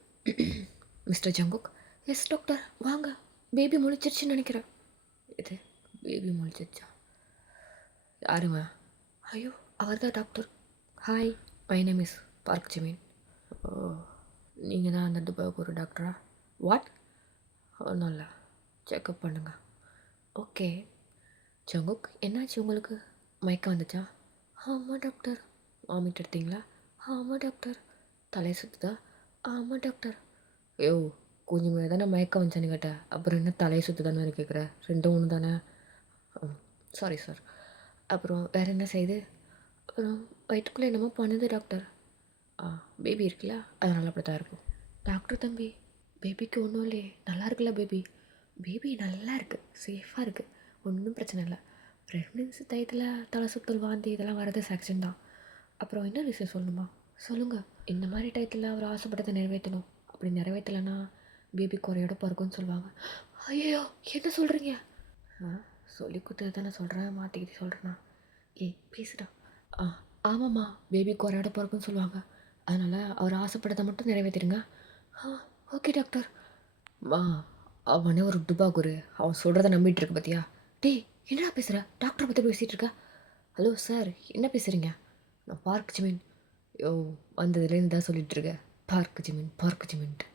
Mister Jungkook. எஸ் டாக்டர் வாங்க. பேபி முழிச்சிருச்சுன்னு நினைக்கிறேன். இது பேபி முழிச்சிருச்சா? யாருங்க? ஐயோ அவர் தான் doctor. Hi, my name is Park Jimin. நீங்கள் தான் அந்த துபாய்க்கு ஒரு டாக்டரா? வாட்? ஒன்றும் இல்லை, செக்கப் பண்ணுங்க. ஓகே. ஜங்குக் என்னாச்சு உங்களுக்கு? மயக்கம் வந்துச்சா? ஆமாம் டாக்டர். வாமிட் எடுத்தீங்களா? ஆமாம் டாக்டர். தலை சுற்றுதா? ஆமாம் டாக்டர். ஐயோ கொஞ்சம் முன்னாடி தானே மயக்கம் வந்துச்சான்னு கேட்டேன், அப்புறம் என்ன தலையை சுற்றுதானே கேட்குற? ரெண்டும் ஒன்று தானே? Sorry sir. அப்புறம் வேறு என்ன செய்யுது? அப்புறம் வயிற்றுக்குள்ளே என்னமோ பண்ணுது டாக்டர். பேபி இருக்குல்ல, அதனால் அப்படி தான் இருக்கும். டாக்டர் தம்பி, பேபிக்கு ஒன்றும் இல்லையே, நல்லா இருக்குல்ல பேபி நல்லா இருக்குது, சேஃபாக இருக்குது, ஒன்றும் பிரச்சனை இல்லை. ப்ரெக்னென்சி டயத்தில் தலை சுத்தல் வாந்தி இதெல்லாம் வரது செக்ஷன் தான். அப்புறம் என்ன விஷயம் சொல்லணுமா? சொல்லுங்கள். இந்த மாதிரி டயத்தில் அவர் ஆசைப்பட்டதை நிறைவேற்றணும், அப்படி நிறைவேற்றலைன்னா பேபி குறையோட பிறக்கும்னு சொல்லுவாங்க. ஐயோ என்ன சொல்கிறீங்க? சொல்லி கொடுத்தது தானே சொல்கிறேன், மாற்றிக்கிட்டு சொல்கிறேண்ணா. பேசுடா. ஆமாம்மா, பேபி குறையோட பிறக்கும்னு சொல்லுவாங்க, அதனால் அவர் ஆசைப்பட்டதை மட்டும் நிறைவேற்றிடுங்க. Okay doctor. அவனே ஒரு டுபாகுரு, அவன் சொல்கிறத நம்பிட்டு இருக்கு பார்த்தியா? டேய் என்னடா பேசுகிற? டாக்டரை பற்றி பேசிகிட்டு இருக்க. ஹலோ சார், என்ன பேசுகிறீங்க? நான் பார்க் ஜிமின். வந்ததுலேருந்து தான் சொல்லிகிட்ருக்கேன், பார்க் ஜிமின்ட்டு.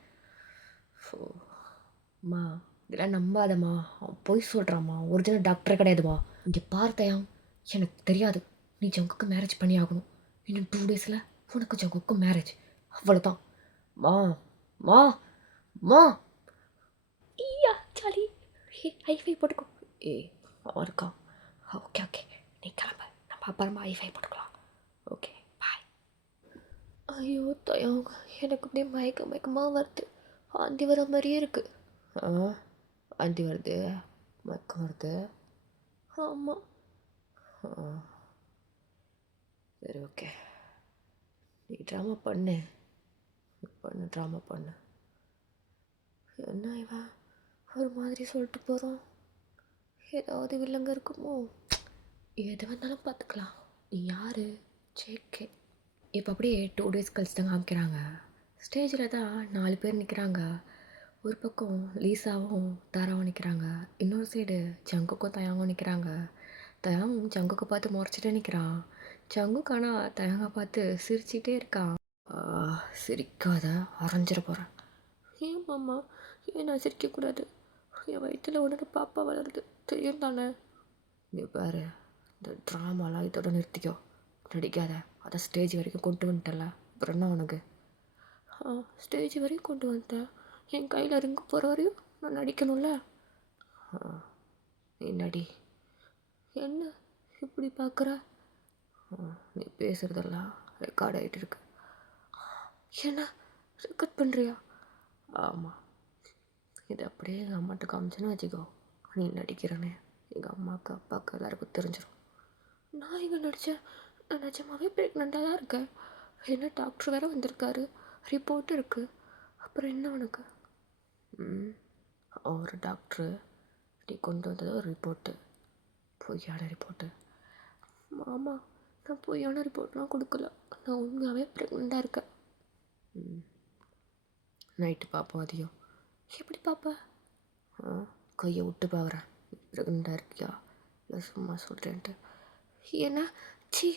அம்மா இதெல்லாம் நம்பாதம்மா, அவன் பொய் சொல்கிறாம்மா, ஒரிஜினல் டாக்டரே கிடையாதுமா. இங்கே பார்த்தயாம், எனக்கு தெரியாது, நீ ஜங்குக்கு மேரேஜ் பண்ணி ஆகணும். இன்னும் 2 டேஸில் உனக்கு ஜங்குக்கு மேரேஜ், அவ்வளோதான். மா மா மா ஈயா சாலி, ஐஃபை போட்டுக்கோ. அவன் இருக்கான். ஓகே நீ கிளம்ப, நம்ம அப்புறமா ஐஃபை போட்டுக்கலாம். Okay bye. ஐயோ தயம், எனக்கு அப்படியே மயக்கமாக வருது, வாந்தி வர மாதிரியே இருக்குது. வாந்தி வருது, மயக்கம் வருது. ஆமாம். சரி ஓகே, நீ ட்ராமா பண்ணு. என்ன இவன் ஒரு மாதிரி சொல்லிட்டு போகிறான்? ஏதாவது வில்லங்க இருக்குமோ? எது வந்தாலும் பார்த்துக்கலாம். நீ யார்? ஜேகே. இப்போ அப்படியே 2 டேஸ் கழிச்சு தான் காமிக்கிறாங்க. ஸ்டேஜில் தான் 4 பேர் நிற்கிறாங்க. ஒரு பக்கம் லீசாவும் தாராவும் நிற்கிறாங்க. இன்னொரு சைடு ஜங்குக்கும் தயாங்கும் நிற்கிறாங்க. தயாங் ஜங்குக்கு பார்த்து முறைச்சிட்டே நிற்கிறான். ஜங்குக்கு ஆனால் தயாங்கை பார்த்து சிரிச்சிட்டே இருக்கான். ஆ, சிரிக்காத, அரைஞ்சிட போகிறேன். ஏன் மாமா, ஏன் நான் சிரிக்கக்கூடாது? என் வயிற்றில் உடனே பாப்பா வளருது, தெரியும் தானே? நீ பாரு, இந்த ட்ராமாலாம் இதோட நிறுத்திக்கோ, நடிக்காத. அதை ஸ்டேஜ் வரைக்கும் கொண்டு வந்துட்டல, அப்புறம் என்ன உனக்கு? ஸ்டேஜ் வரையும் கொண்டு வந்துட்டேன். என் கையில் ரிங்கு போகிற வரையும் நான் நடிக்கணும்ல. நீ நடி. என்ன இப்படி பார்க்குற? நீ பேசுகிறதெல்லாம் ரெக்கார்ட் ஆகிட்டு இருக்கு. என்ன ரெக்கார்ட் பண்ணுறியா? ஆமாம். இது அப்படியே எங்கள் அம்மாட்ட காமிச்சேன்னு வச்சுக்கோ, நீ நடிக்கிறேன்னு எங்கள் அம்மாவுக்கு அப்பாவுக்கு எல்லாருக்கும் தெரிஞ்சிடும். நான் இங்கே நடித்தேன். நான் நிஜமாகவே ப்ரெக்னெண்ட்டாக தான் இருக்கேன். என்ன டாக்டர் வேறு வந்திருக்காரு, ரிப்போர்ட் இருக்குது. அப்புறம் என்ன உனக்கு? ஒரு டாக்டரு நீ கொண்டு வந்தது ஒரு ரிப்போர்ட்டு, பொய்யான ரிப்போர்ட்டு. மாமா, நான் பொய்யான ரிப்போர்ட்லாம் கொடுக்கல. நான் உண்மையாகவே ப்ரெக்னெண்ட்டாக இருக்கேன். நைட்டு பார்ப்போம் அதையும். எப்படி பாப்பா? கையை விட்டு பார்க்குறேன், ப்ரெக்னெண்ட்டாக இருக்கியா இல்லை சும்மா சொல்கிறேன்ட்டு. ஏன்னா சி,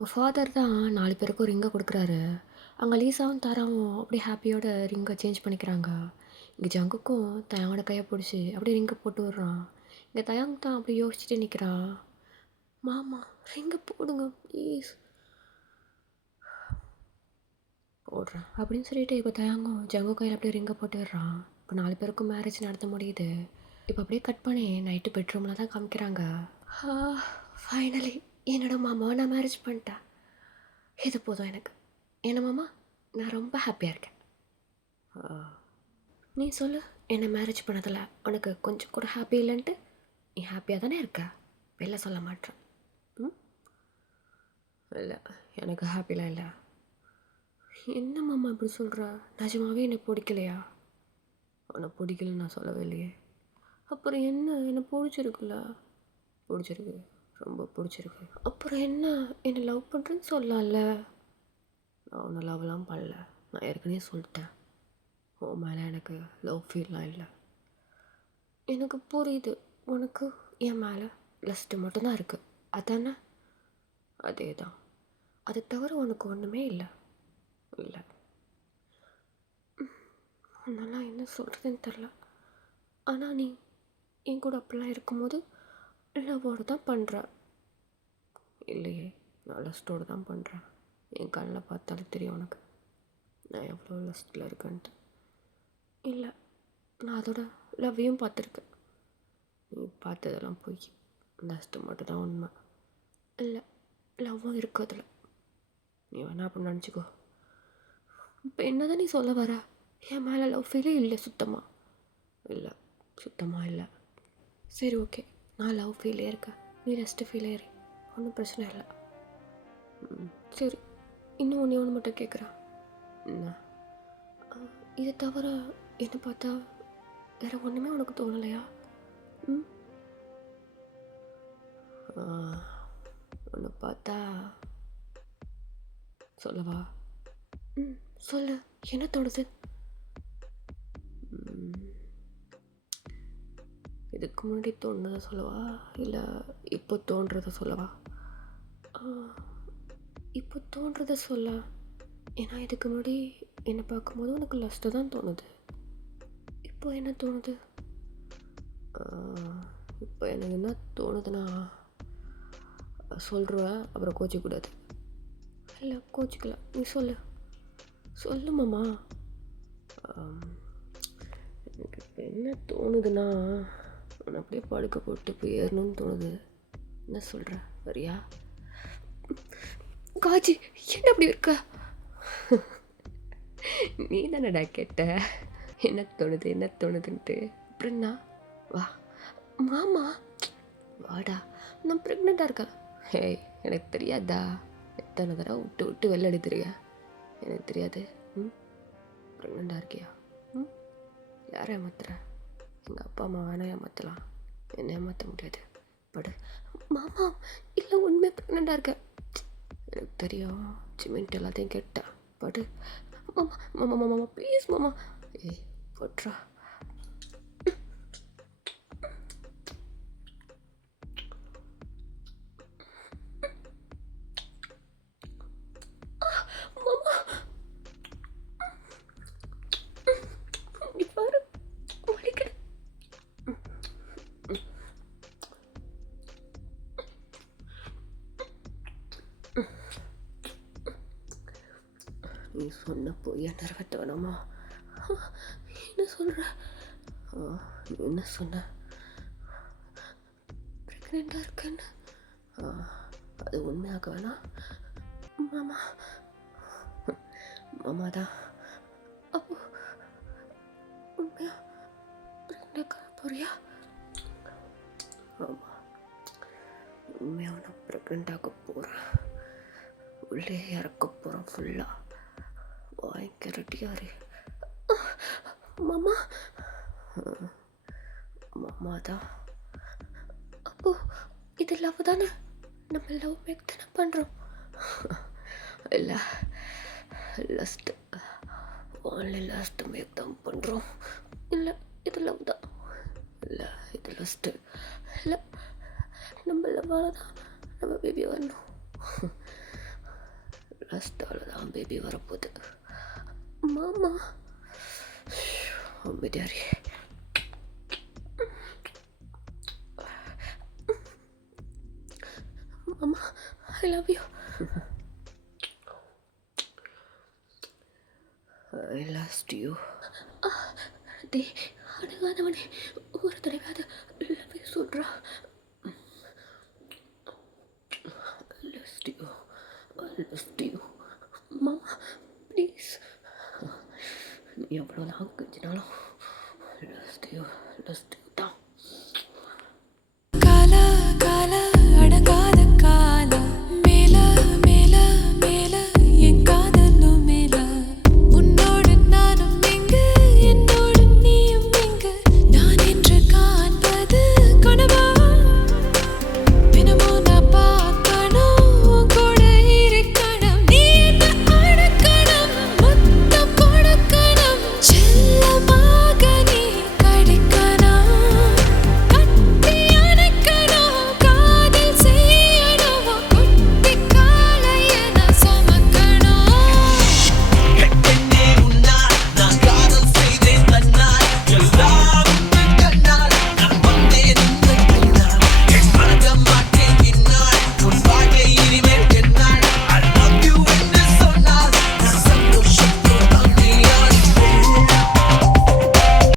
ஃபாதர் தான் 4 பேருக்கும் ரிங்கை கொடுக்குறாரு. அங்கே லீசாவும் தாராவும் அப்படியே ஹாப்பியோட ரிங்கை சேஞ்ச் பண்ணிக்கிறாங்க. இங்கே ஜங்குக்கும் தயாவோட கையை பிடிச்சி அப்படியே ரிங்கை போட்டு விட்றான். இங்கே தயாங் தான் அப்படி யோசிச்சுட்டு நிற்கிறான். மாமா, ரிங்கை போடுங்க ப்ளீஸ். போடுறேன் அப்படின்னு சொல்லிட்டு இப்போ தயாங்கும் ஜங்கு கையில் அப்படியே ரிங்கை போட்டு விடுறான். இப்போ 4 பேருக்கும் மேரேஜ் நடத்த முடியுது. இப்போ அப்படியே கட் பண்ணி நைட்டு பெட்ரூமில் தான் காமிக்கிறாங்க. ஃபைனலி என்னோட மாமாவை நான் மேரேஜ் பண்ணிட்டேன். இது போதும் எனக்கு. என்ன மாமா, நான் ரொம்ப ஹாப்பியாக இருக்கேன். நீ சொல்லு, என்னை மேரேஜ் பண்ணதில் உனக்கு கொஞ்சம் கூட ஹாப்பி இல்லைன்ட்டு? நீ ஹாப்பியாக தானே இருக்க, வெளில சொல்ல மாட்டேன். இல்லை, எனக்கு ஹாப்பிலாம் இல்லை. என்ன மாமா இப்படி சொல்கிற? நிஜமாவே என்னை பிடிக்கலையா? அவனை பிடிக்கலன்னு நான் சொல்லவே இல்லையே. அப்புறம் என்ன, என்னை பிடிச்சிருக்குல்ல? பிடிச்சிருக்கு, ரொம்ப பிடிச்சிருக்கு. அப்புறம் என்ன, என்னை லவ் பண்ணுறேன்னு சொல்லலாம்ல? நான் ஒன்றும் லவ்லாம் பண்ணல. நான் ஏற்கனவே சொல்லிட்டேன், உன் மேலே எனக்கு லவ் ஃபீல்லாம் இல்லை. எனக்கு புரியுது, உனக்கு என் மேலே லஸ்ட்டு மட்டும்தான் இருக்குது, அதானே? அதே தான். அதை தவிர உனக்கு ஒன்றுமே இல்லை. இல்லை, அதெல்லாம் என்ன சொல்கிறதுன்னு தெரில. ஆனால் நீ என் கூட அப்படிலாம் இருக்கும்போது லவ்வோடு தான் பண்ணுற. இல்லையே, நான் லஸ்ட்டோடு தான் பண்ணுறேன். என் கண்ணில் பார்த்தாலே தெரியும் உனக்கு நான் எவ்வளோ லஸ்ட்டில் இருக்கேன்ட்டு. இல்லை, நான் அதோட லவ்வையும் பார்த்துருக்கேன். நீ பார்த்ததெல்லாம் போய், லஸ்ட்டு மட்டும் தான் உண்மை. இல்லை, லவ்வும் இருக்கிறதுல நீ வேணா அப்படி நினச்சிக்கோ. இப்போ என்ன தான் நீ சொல்ல வர? என் மேலே லவ் ஃபீலே இல்லை சுத்தமாக? இல்லை, சுத்தமாக இல்லை. சரி, ஓகே, நான் லவ் ஃபீலே இருக்கேன், நீ ரெஸ்ட்டு ஃபீலே இரு, ஒன்றும் பிரச்சனை இல்லை. சரி, இன்னும் ஒன்று மட்டும் கேட்குறேன். என்ன? இதை தவிர என்னை பார்த்தா வேறு ஒன்றுமே உனக்கு தோணலையா? ஒன்று பார்த்தா சொல்லவா? சொல்லு, என்ன தோணுது? இதுக்கு முன்னாடி தோணுறத சொல்லவா, இல்லை இப்போ தோன்றதை சொல்லவா? இப்போ தோன்றதை சொல்ல. ஏன்னா இதுக்கு முன்னாடி என்னை பார்க்கும்போது உனக்கு லஸ்ட்டு தான் தோணுது. இப்போ என்ன தோணுது? இப்போ எனக்கு என்ன தோணுதுன்னா, சொல்கிறேன், அப்புறம் கோச்சிக்கூடாது. இல்லை, கோச்சிக்கல, நீ சொல்லு. சொல்லு மாமா. எனக்கு இப்போ என்ன தோணுதுன்னா, உன்னை அப்படியே படுக்க போட்டு போயிடணும்னு தோணுது. என்ன சொல்கிற, வரியா? காஜி, என்ன அப்படி இருக்க? நீ தானடா கேட்ட என்ன தோணுது என்ன தோணுதுன்ட்டு. அப்புறம்னா வா மாமா, வாடா, நான் ப்ரெக்னெண்ட்டாக இருக்கேன். ஹேய், எனக்கு தெரியாதா? எத்தனை தடவை விட்டு விட்டு வெளில எடுத்துருக்க, எனக்கு தெரியாது. ப்ரெக்னெண்ட்டாக இருக்கியா? யாரை ஏமாத்துற? எங்கள் அப்பா அம்மா வேணா ஏமாற்றலாம், என்ன ஏமாற்ற முடியாது. படு. மாமா, இல்லை, உண்மையாக ப்ரெக்னெண்ட்டாக இருக்கேன். எனக்கு தெரியும், சிமெண்ட் எல்லாத்தையும் கேட்டேன். படு. மாமா மாமா மாமா மாமா ப்ளீஸ் மாமா. ஏய் போட்றா. மாமா இங்க பாரு வலிக்குது. நீ சொன்ன பொய்யை நிறைவேற்ற வேணாமா? என்ன சொல்ற? நீ என்ன சொன்ன? ப்ரெக்னெண்ட்டாக இருக்கேன்னு. அது உண்மையாக வேணாம் மாமா. மாமா தான். அப்போ உண்மையா ப்ரெக்னெண்ட் போறியா? ஆமாம், உண்மையாக நான் ப்ரெக்னெண்ட் ஆக போகிறேன். உள்ளே இறக்க போகிறேன் ஃபுல்லாக. வாங்கிக்க ரெட்டியாரு மாமா. மாமா தான். அப்போ இது லவ் தானே? நம்ம லவ் மேக் தானே பண்ணுறோம். இல்லை, லஸ்ட்டு. ஓன்லி லாஸ்ட் மேக் தான் பண்ணுறோம். இல்லை, இது லவ் தான். இல்லை, இது லஸ்ட்டு. இல்லை, நம்ம லவ்வால் தான் நம்ம பேபி வரணும். லஸ்ட்டால் தான் பேபி வரப்போகுது. மாமா அமைதியாரி. மாமா I love you. I lost you. டே அடங்காதவனே, ஒரு தடவையாவது லவ் யூ சொல்கிறா. லஸ்ட் யூ மாமா ப்ளீஸ். நீ எவ்வளோ நாள் கழிச்சினாலும் லஸ்ட் யூ தான்.